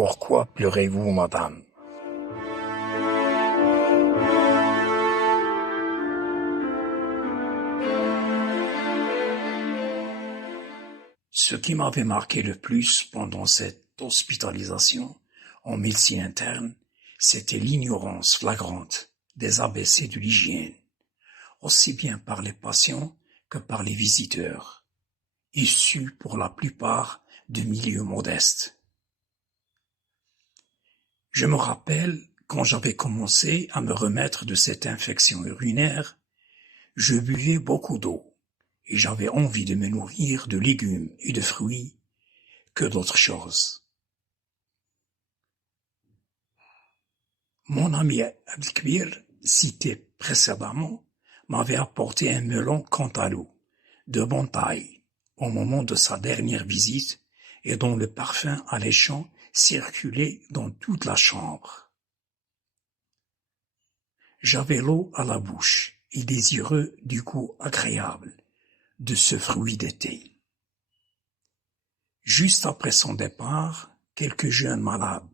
Pourquoi pleurez-vous, madame? Ce qui m'avait marqué le plus pendant cette hospitalisation en médecine interne, c'était l'ignorance flagrante des ABC de l'hygiène, aussi bien par les patients que par les visiteurs, issus pour la plupart de milieux modestes. Je me rappelle, quand j'avais commencé à me remettre de cette infection urinaire, je buvais beaucoup d'eau et j'avais envie de me nourrir de légumes et de fruits que d'autres choses. Mon ami Abdelkbir, cité précédemment, m'avait apporté un melon Cantaloup, de bonne taille, au moment de sa dernière visite et dont le parfum alléchant circulait dans toute la chambre. J'avais l'eau à la bouche et désireux du goût agréable de ce fruit d'été. Juste après son départ, quelques jeunes malades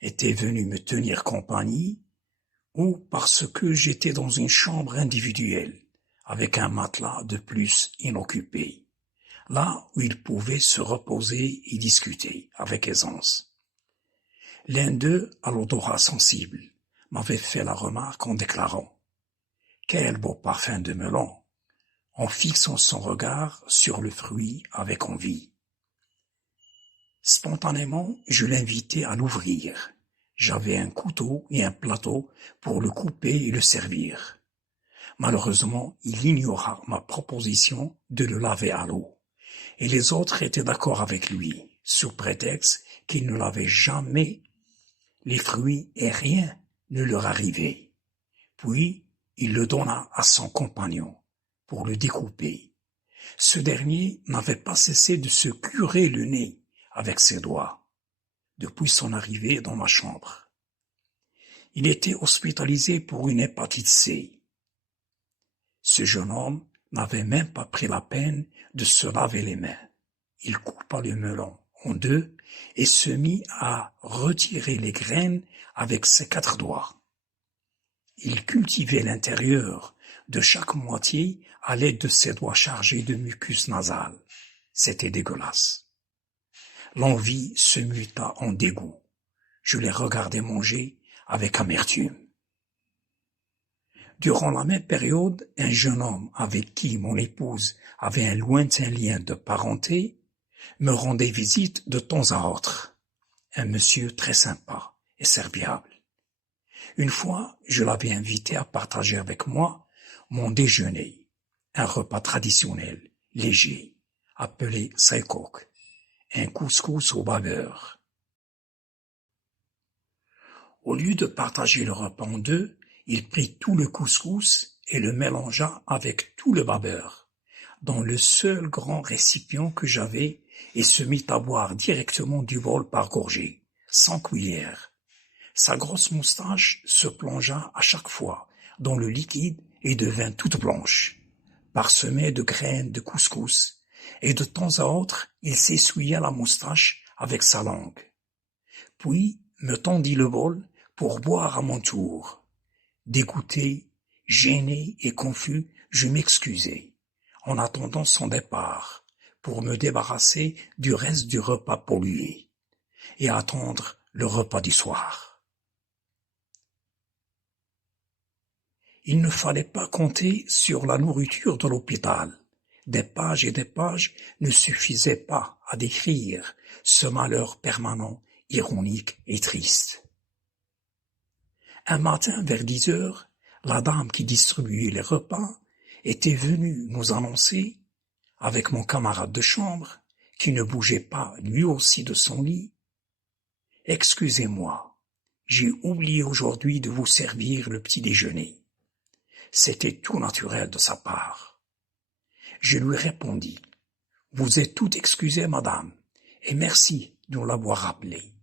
étaient venus me tenir compagnie, ou parce que j'étais dans une chambre individuelle, avec un matelas de plus inoccupé, là où ils pouvaient se reposer et discuter avec aisance. L'un d'eux, à l'odorat sensible, m'avait fait la remarque en déclarant « Quel beau parfum de melon !» en fixant son regard sur le fruit avec envie. Spontanément, je l'invitai à l'ouvrir. J'avais un couteau et un plateau pour le couper et le servir. Malheureusement, il ignora ma proposition de le laver à l'eau, et les autres étaient d'accord avec lui, sous prétexte qu'il ne lavait jamais les fruits et rien ne leur arrivait. Puis, il le donna à son compagnon pour le découper. Ce dernier n'avait pas cessé de se curer le nez avec ses doigts depuis son arrivée dans ma chambre. Il était hospitalisé pour une hépatite C. Ce jeune homme n'avait même pas pris la peine de se laver les mains. Il coupa le melon en deux et se mit à retirer les graines avec ses 4 doigts. Il cultivait l'intérieur de chaque moitié à l'aide de ses doigts chargés de mucus nasal. C'était dégueulasse. L'envie se muta en dégoût. Je les regardais manger avec amertume. Durant la même période, un jeune homme avec qui mon épouse avait un lointain lien de parenté me rendait visite de temps à autre. Un monsieur très sympa et serviable. Une fois, je l'avais invité à partager avec moi mon déjeuner, un repas traditionnel, léger, appelé saykok, un couscous au babeur. Au lieu de partager le repas en deux, il prit tout le couscous et le mélangea avec tout le babeur, dans le seul grand récipient que j'avais, et se mit à boire directement du bol par gorgées, sans cuillère. Sa grosse moustache se plongea à chaque fois dans le liquide et devint toute blanche, parsemée de graines de couscous, et de temps à autre, il s'essuya la moustache avec sa langue. Puis me tendit le bol pour boire à mon tour. Dégoûté, gêné et confus, je m'excusai, en attendant son départ, pour me débarrasser du reste du repas pollué, et attendre le repas du soir. Il ne fallait pas compter sur la nourriture de l'hôpital. Des pages et des pages ne suffisaient pas à décrire ce malheur permanent, ironique et triste. Un matin, vers 10 heures, la dame qui distribuait les repas était venue nous annoncer, avec mon camarade de chambre, qui ne bougeait pas lui aussi de son lit, « Excusez-moi, j'ai oublié aujourd'hui de vous servir le petit déjeuner. » C'était tout naturel de sa part. Je lui répondis, « Vous êtes tout excusée, madame, et merci de nous l'avoir rappelé. »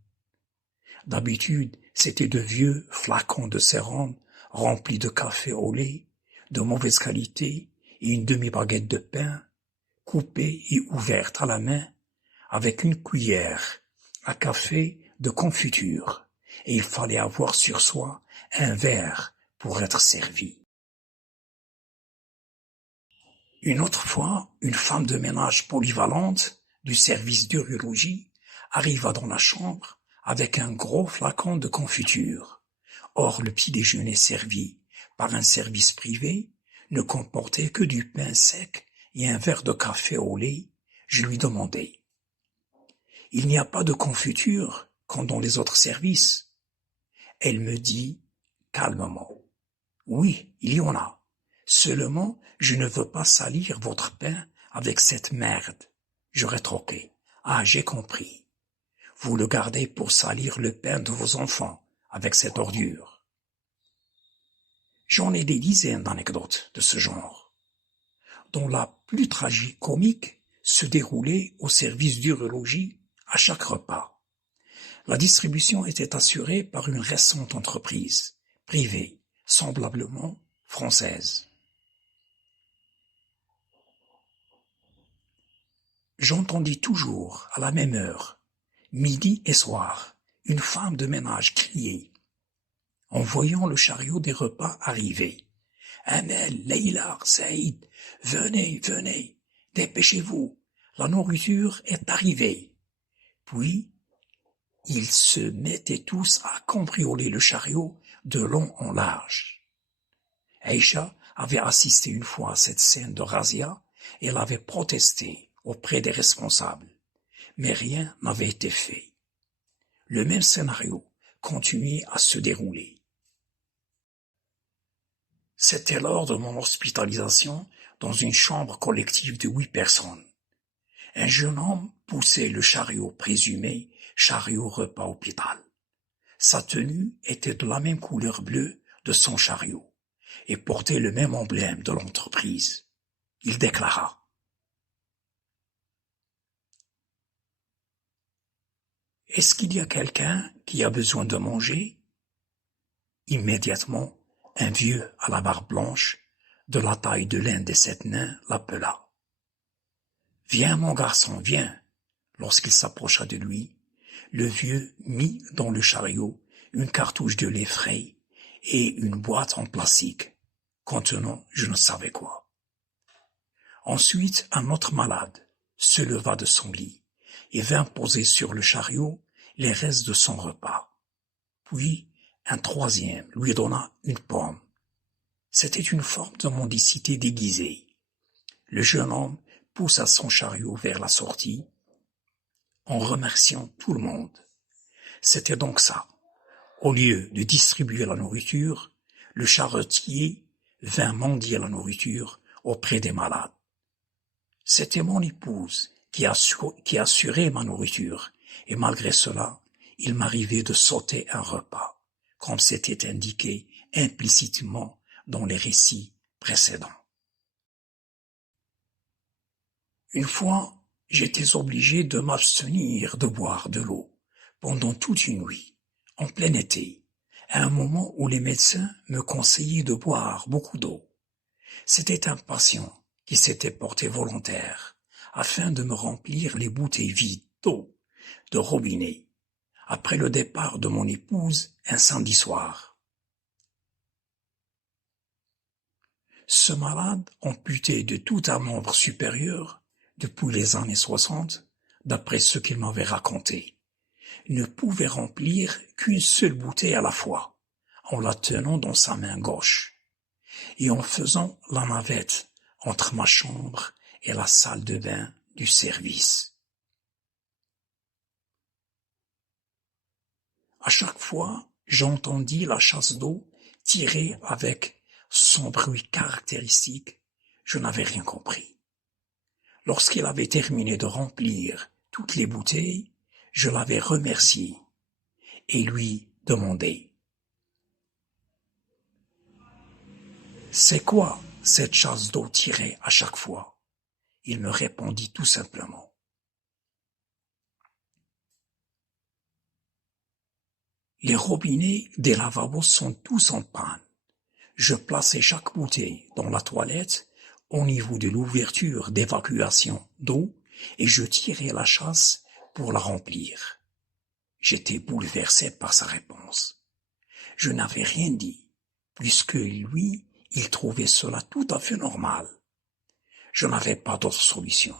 D'habitude, c'était de vieux flacons de sérum remplis de café au lait, de mauvaise qualité, et une demi-baguette de pain, coupée et ouverte à la main, avec une cuillère à café de confiture, et il fallait avoir sur soi un verre pour être servi. Une autre fois, une femme de ménage polyvalente du service d'urologie arriva dans la chambre avec un gros flacon de confiture. Or, le petit déjeuner servi par un service privé ne comportait que du pain sec et un verre de café au lait. Je lui demandai: « Il n'y a pas de confiture comme dans les autres services ?» Elle me dit calmement: « Oui, il y en a. Seulement, je ne veux pas salir votre pain avec cette merde. » Je rétorquai: « Ah, j'ai compris. Vous le gardez pour salir le pain de vos enfants avec cette ordure. » J'en ai des dizaines d'anecdotes de ce genre, dont la plus tragicomique se déroulait au service d'urologie à chaque repas. La distribution était assurée par une récente entreprise privée, semblablement française. J'entendis toujours, à la même heure, midi et soir, une femme de ménage crier, en voyant le chariot des repas arriver: « Amel, Leïla, Saïd, venez, venez, dépêchez-vous, la nourriture est arrivée. » Puis, ils se mettaient tous à cambrioler le chariot de long en large. Aïcha avait assisté une fois à cette scène de razzia et elle avait protesté auprès des responsables, mais rien n'avait été fait. Le même scénario continuait à se dérouler. C'était lors de mon hospitalisation dans une chambre collective de 8 personnes. Un jeune homme poussait le chariot présumé chariot repas hôpital. Sa tenue était de la même couleur bleue de son chariot et portait le même emblème de l'entreprise. Il déclara: « Est-ce qu'il y a quelqu'un qui a besoin de manger ?» Immédiatement, un vieux à la barbe blanche, de la taille de l'un des 7 nains, l'appela. « Viens, mon garçon, viens. » Lorsqu'il s'approcha de lui, le vieux mit dans le chariot une cartouche de lait frais et une boîte en plastique contenant je ne savais quoi. Ensuite, un autre malade se leva de son lit et vint poser sur le chariot les restes de son repas. Puis, un troisième lui donna une pomme. C'était une forme de mendicité déguisée. Le jeune homme poussa son chariot vers la sortie, en remerciant tout le monde. C'était donc ça. Au lieu de distribuer la nourriture, le charretier vint mendier la nourriture auprès des malades. C'était mon épouse qui assurait ma nourriture, et malgré cela, il m'arrivait de sauter un repas, comme c'était indiqué implicitement dans les récits précédents. Une fois, j'étais obligé de m'abstenir de boire de l'eau pendant toute une nuit, en plein été, à un moment où les médecins me conseillaient de boire beaucoup d'eau. C'était un patient qui s'était porté volontaire afin de me remplir les bouteilles vides d'eau de robinet après le départ de mon épouse un samedi soir. Ce malade, amputé de tout un membre supérieur depuis les années 60, d'après ce qu'il m'avait raconté, ne pouvait remplir qu'une seule bouteille à la fois, en la tenant dans sa main gauche, et en faisant la navette entre ma chambre et la salle de bain du service. À chaque fois, j'entendis la chasse d'eau tirer avec son bruit caractéristique. Je n'avais rien compris. Lorsqu'il avait terminé de remplir toutes les bouteilles, je l'avais remercié et lui demandai: « C'est quoi cette chasse d'eau tirée à chaque fois ?» Il me répondit tout simplement: « Les robinets des lavabos sont tous en panne. Je plaçais chaque bouteille dans la toilette au niveau de l'ouverture d'évacuation d'eau et je tirais la chasse pour la remplir. J'étais bouleversé par sa réponse. Je n'avais rien dit, puisque lui, il trouvait cela tout à fait normal. Je n'avais pas d'autre solution.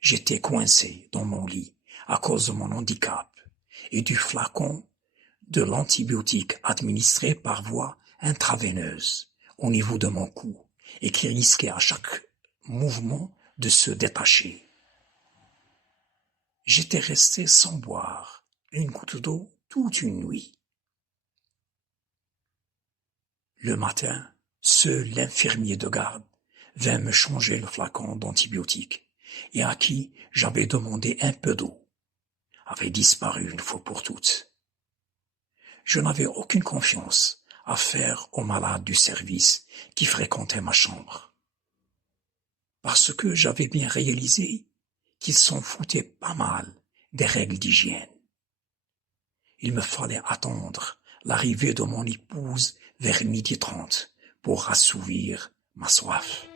J'étais coincé dans mon lit à cause de mon handicap et du flacon de l'antibiotique administré par voie intraveineuse au niveau de mon cou et qui risquait à chaque mouvement de se détacher. J'étais resté sans boire une goutte d'eau toute une nuit. Le matin, seul l'infirmier de garde vint me changer le flacon d'antibiotiques et à qui j'avais demandé un peu d'eau avait disparu une fois pour toutes. Je n'avais aucune confiance à faire aux malades du service qui fréquentaient ma chambre, parce que j'avais bien réalisé qu'ils s'en foutaient pas mal des règles d'hygiène. Il me fallait attendre l'arrivée de mon épouse vers 12h30 pour assouvir ma soif.